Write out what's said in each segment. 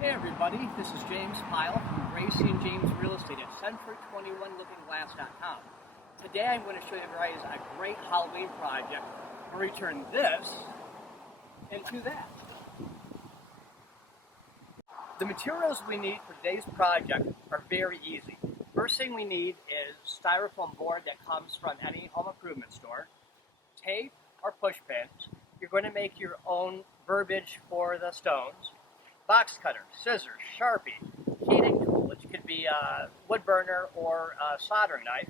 Hey everybody, this is James Pyle from Gracie and James Real Estate at Century21LookingGlass.com. Today I'm going to show you guys a great Halloween project where we turn this into that. The materials we need for today's project are very easy. First thing we need is styrofoam board that comes from any home improvement store, tape or push pins. You're going to make your own verbiage for the stones, box cutter, scissors, Sharpie, heating tool, which could be a wood burner or a soldering knife,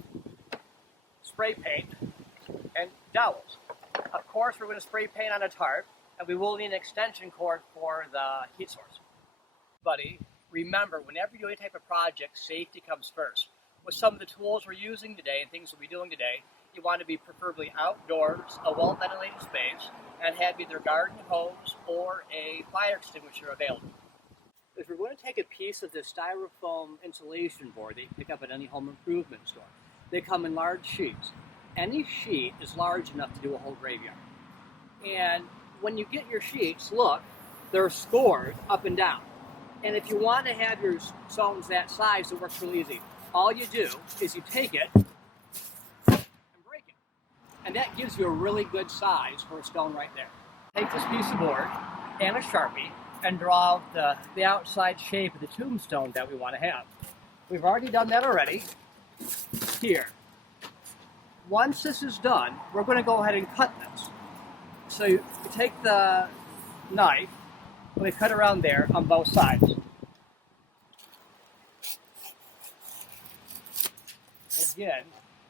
spray paint, and dowels. Of course, we're going to spray paint on a tarp, and we will need an extension cord for the heat source. Buddy, remember, whenever you do any type of project, safety comes first. With some of the tools we're using today and things we'll be doing today, you want to be preferably outdoors, a well-ventilated space, and have either garden hose or a fire extinguisher available. If we're going to take a piece of this styrofoam insulation board that you pick up at any home improvement store, they come in large sheets. Any sheet is large enough to do a whole graveyard. And when you get your sheets, look, they're scored up and down. And if you want to have your stones that size, it works really easy. All you do is you take it and break it. And that gives you a really good size for a stone right there. Take this piece of board and a Sharpie and draw out the outside shape of the tombstone that we want to have. We've already done that already. Here. Once this is done, we're going to go ahead and cut this. So you take the knife, and we cut around there on both sides. Again,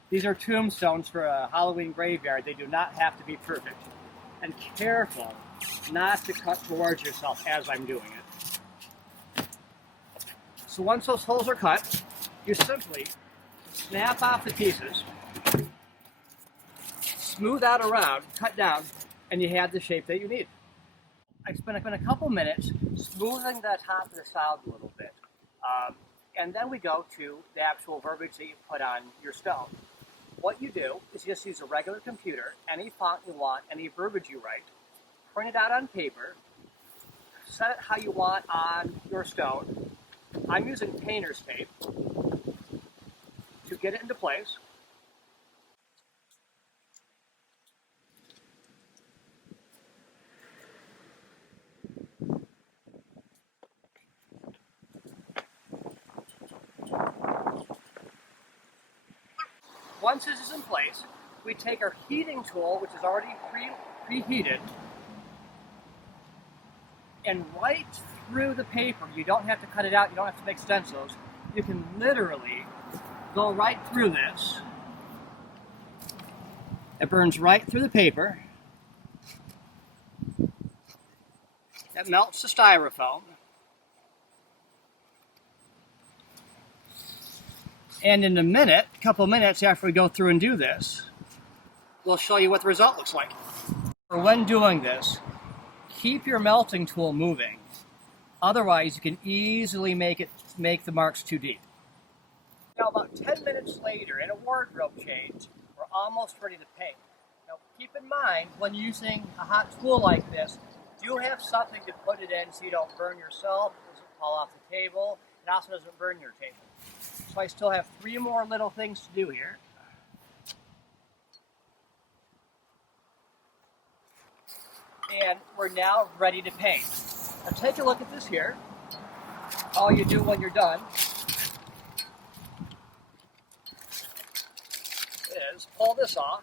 these are tombstones for a Halloween graveyard. They do not have to be perfect. And careful not to cut towards yourself as I'm doing it. So once those holes are cut, you simply snap off the pieces, smooth out around, cut down, and you have the shape that you need. I spent a couple minutes smoothing the top of the solid a little bit. And then we go to the actual verbiage that you put on your stone. What you do is just use a regular computer, any font you want, any verbiage you write, print it out on paper, set it how you want on your stone. I'm using painter's tape to get it into place. Once this is in place, we take our heating tool, which is already preheated, and right through the paper. You don't have to cut it out, you don't have to make stencils. You can literally go right through this. It burns right through the paper. It melts the styrofoam. And in a couple minutes after we go through and do this, we'll show you what the result looks like. When doing this, keep your melting tool moving. Otherwise, you can easily make the marks too deep. Now, about 10 minutes later, in a wardrobe change, we're almost ready to paint. Now, keep in mind, when using a hot tool like this, do have something to put it in so you don't burn yourself, it doesn't fall off the table, it also doesn't burn your table. So I still have 3 more little things to do here. And we're now ready to paint. Now take a look at this here. All you do when you're done is pull this off.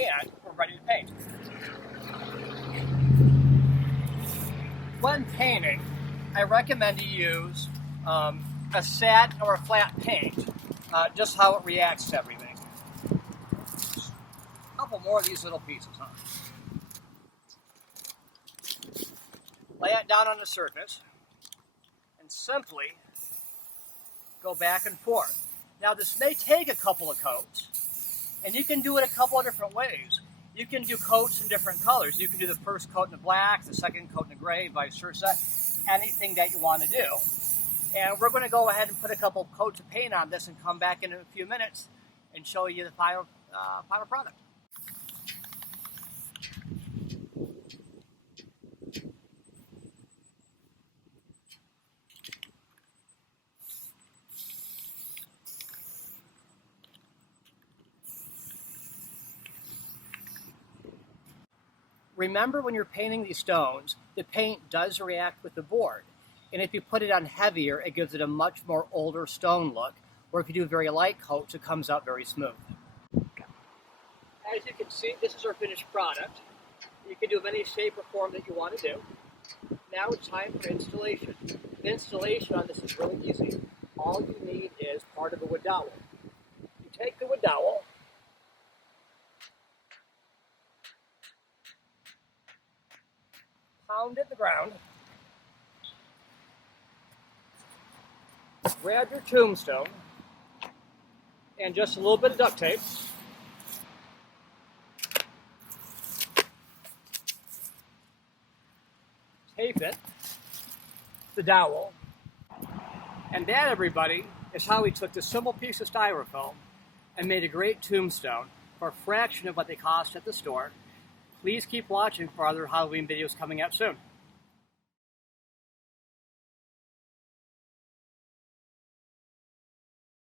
And we're ready to paint. When painting, I recommend you use a satin or a flat paint, just how it reacts to everything. A couple more of these little pieces, huh? Lay it down on the surface and simply go back and forth. Now this may take a couple of coats, And you can do it a couple of different ways. You can do coats in different colors. You can do the first coat in the black, the second coat in the gray, vice versa. Anything that you want to do. And we're going to go ahead and put a couple of coats of paint on this and come back in a few minutes and show you the final product. Remember, when you're painting these stones, the paint does react with the board. And if you put it on heavier, it gives it a much more older stone look. Or if you do very light coats, it comes out very smooth. As you can see, this is our finished product. You can do any shape or form that you want to do. Now it's time for installation. The installation on this is really easy. All you need is part of a wood dowel. You take the wood dowel, pound it in the ground, grab your tombstone, and just a little bit of duct tape. Tape it, the dowel, and that, everybody, is how we took this simple piece of styrofoam and made a great tombstone for a fraction of what they cost at the store. Please keep watching for other Halloween videos coming out soon.